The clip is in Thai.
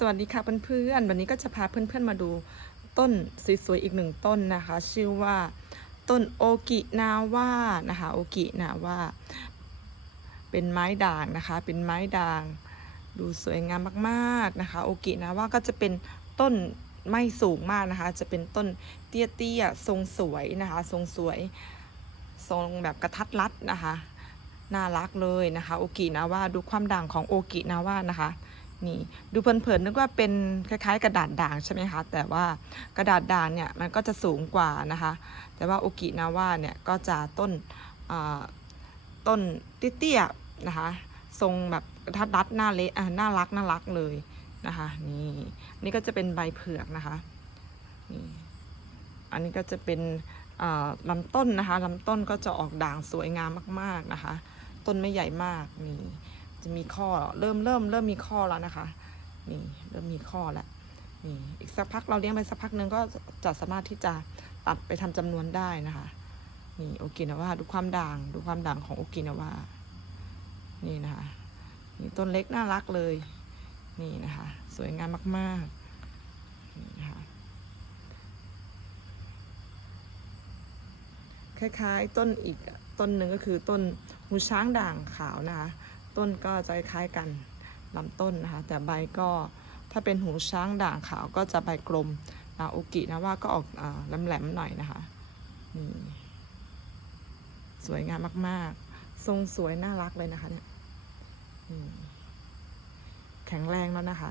สวัสดีค่ะเพื่อนๆ วันนี้ก็จะพาเพื่อนๆมาดูต้นสวยๆอีกหนึ่งต้นนะคะ ชื่อว่าต้นโอกินาว่านะคะโอกินาว่าเป็นไม้ด่างนะคะ เป็นไม้ด่าง ดูสวยงามมากๆนะคะโอกินาว่าก็จะเป็นต้นไม่สูงมากนะคะ จะเป็นต้นเตี้ยๆทรงสวยนะคะ ทรงสวยทรงแบบกระทัดรัดนะคะ น่ารักเลยนะคะโอกินาว่าดูความด่างของโอกินาว่านะคะ นี่ดูเพลินๆนึกว่าเป็นคล้ายๆ กระดาษด่างใช่ไหมคะแต่ว่ากระดาษด่างเนี่ยมันก็จะสูงกว่านะคะ แต่ว่าโอกินาว่าเนี่ยก็จะต้นต้นเตี้ยๆนะคะ ทรงแบบทัดรัดหน้าเละน่ารักน่ารักเลยนะคะนี่นี่ก็จะเป็นใบเผือกนะคะนี่อันนี้ก็จะเป็นอ่าลำต้นนะคะลำต้นก็จะออกด่างสวยงามมากๆนะคะ ต้นไม่ใหญ่มากนี่ จะมีข้อเริ่มเริ่มเริ่มมีข้อแล้วนะคะนี่เริ่มมีข้อแล้วนี่อีกสักพักเราเลี้ยงไปสักพักนึงก็จะสามารถที่จะตัดไปทำจำนวนได้นะคะนี่โอกินาว่าดูความด่างดูความด่างของโอกินาว่านี่นะคะนี่ต้นเล็กน่ารักเลยนี่นะคะ สวยงามมากๆนี่นะคะคล้ายๆต้นอีกต้นหนึ่งก็คือต้นหูช้างด่างขาวนะคะ ต้นก็จะคล้ายกันลำต้นนะคะ แต่ใบก็ถ้าเป็นหูช้างด่างขาวก็จะใบกลมนะโอกินะว่าก็ออกอแหลมๆหน่อยนะคะนี่สวยงามมากๆ ทรงสวยน่ารักเลยนะคะเนี่ยแข็งแรงแล้วนะคะ